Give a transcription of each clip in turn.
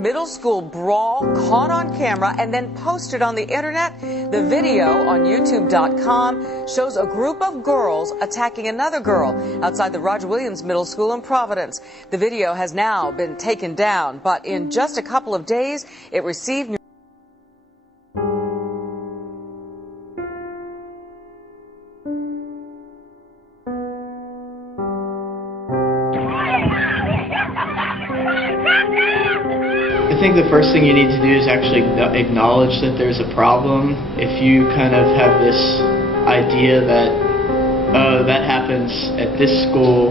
Middle school brawl caught on camera and then posted on the internet. The video on YouTube.com shows a group of girls attacking another girl outside the Roger Williams Middle School in Providence. The video has now been taken down, but in just a couple of days, it received I think the first thing you need to do is actually acknowledge that there's a problem. If you kind of have this idea that, oh, that happens at this school,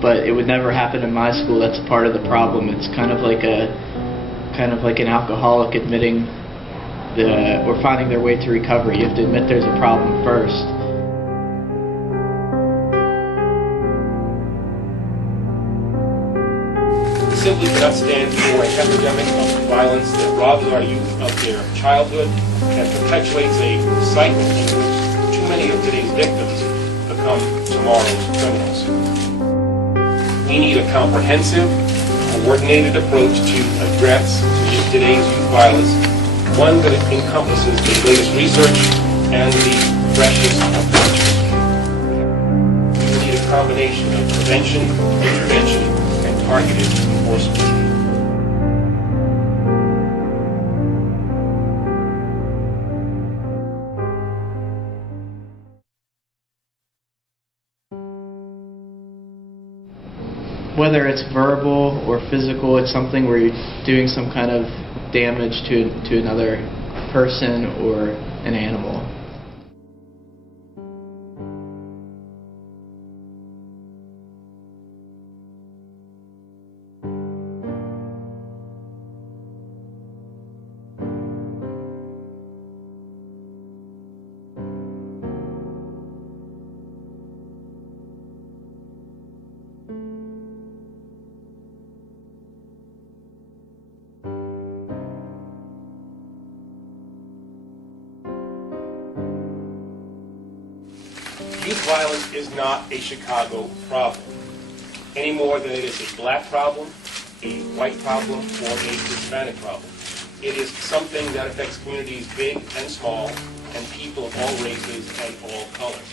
but it would never happen in my school, that's part of the problem. It's kind of like an alcoholic admitting or finding their way to recovery. You have to admit there's a problem first. Simply cannot stand for an epidemic of violence that robs our youth of their childhood and perpetuates a cycle in which too many of today's victims become tomorrow's criminals. We need a comprehensive, coordinated approach to address today's youth violence, one that encompasses the latest research and the freshest approaches. We need a combination of prevention, intervention, and targeted enforcement. Whether it's verbal or physical, it's something where you're doing some kind of damage to another person or an animal. Youth violence is not a Chicago problem, any more than it is a black problem, a white problem, or a Hispanic problem. It is something that affects communities big and small, and people of all races and all colors.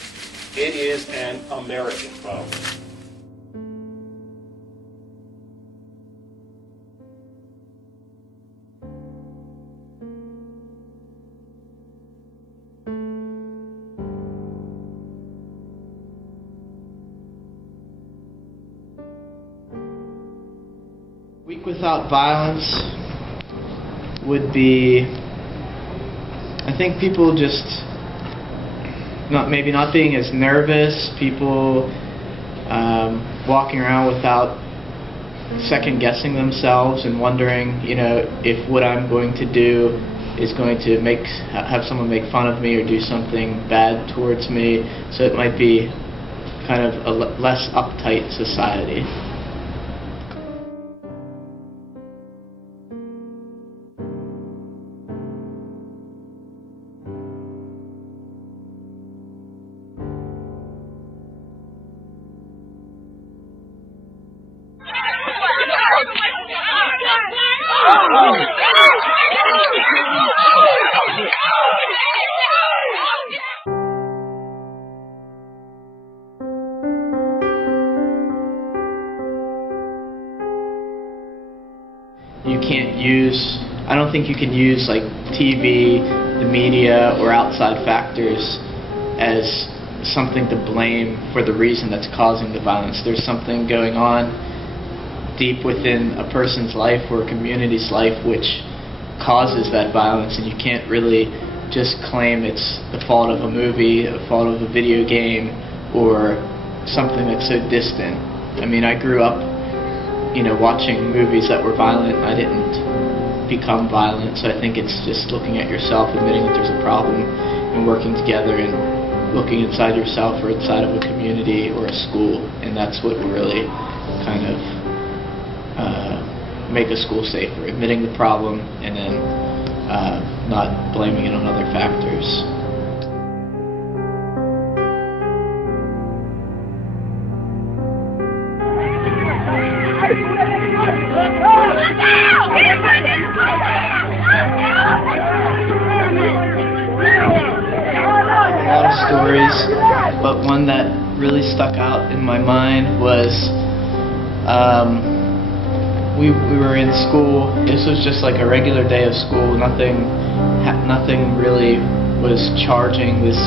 It is an American problem. Week without violence would be, I think, people just maybe not being as nervous, people walking around without second guessing themselves and wondering, if what I'm going to do is going to have someone make fun of me or do something bad towards me. So it might be kind of a less uptight society. I don't think you can use like TV, the media, or outside factors as something to blame for the reason that's causing the violence. There's something going on deep within a person's life or a community's life which causes that violence, and you can't really just claim it's the fault of a movie, the fault of a video game, or something that's so distant. I mean, I grew up watching movies that were violent. I didn't become violent, so I think it's just looking at yourself, admitting that there's a problem, and working together and looking inside yourself or inside of a community or a school, and that's what will really kind of make a school safer, admitting the problem and then not blaming it on other factors. Look out! stories, but one that really stuck out in my mind was we were in school. This was just like a regular day of school. Nothing really was charging this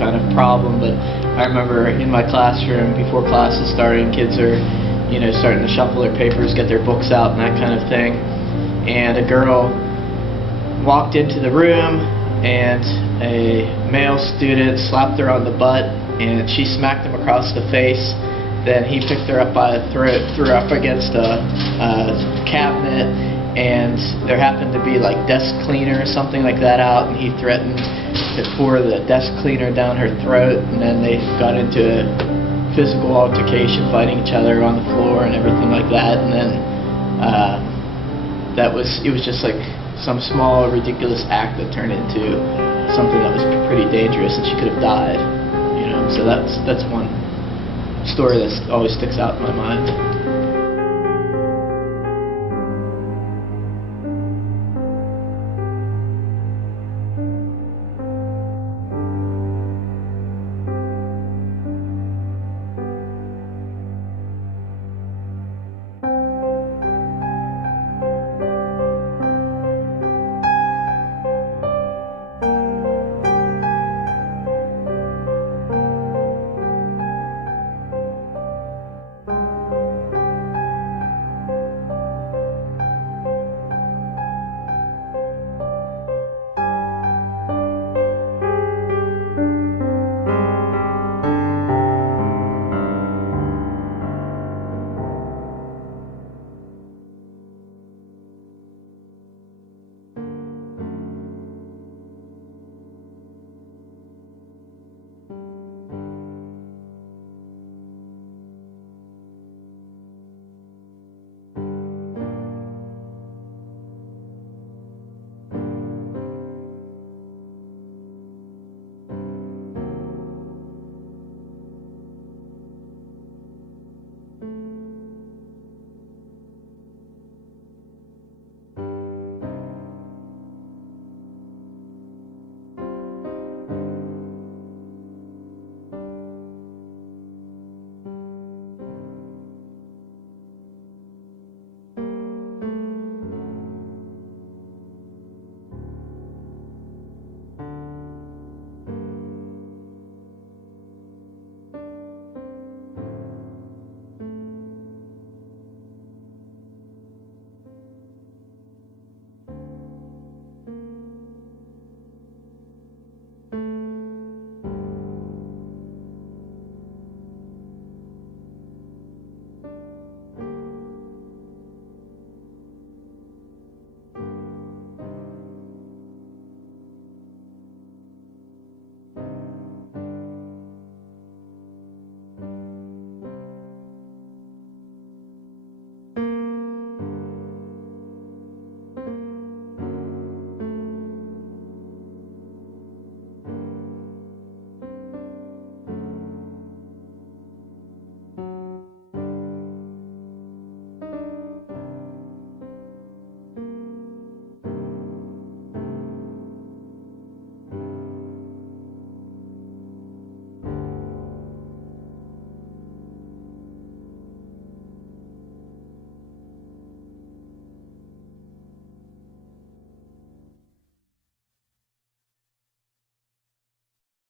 kind of problem, but I remember in my classroom before classes starting, kids are, you know, starting to shuffle their papers, get their books out and that kind of thing, and a girl walked into the room and a male student slapped her on the butt and she smacked him across the face. Then he picked her up by the throat, threw her up against a cabinet, and there happened to be like desk cleaner or something like that out, and he threatened to pour the desk cleaner down her throat, and then they got into a physical altercation, fighting each other on the floor and everything like that. And then it was just like some small ridiculous act that turned into something that was pretty dangerous, and she could have died, you know. So that's one story that always sticks out in my mind.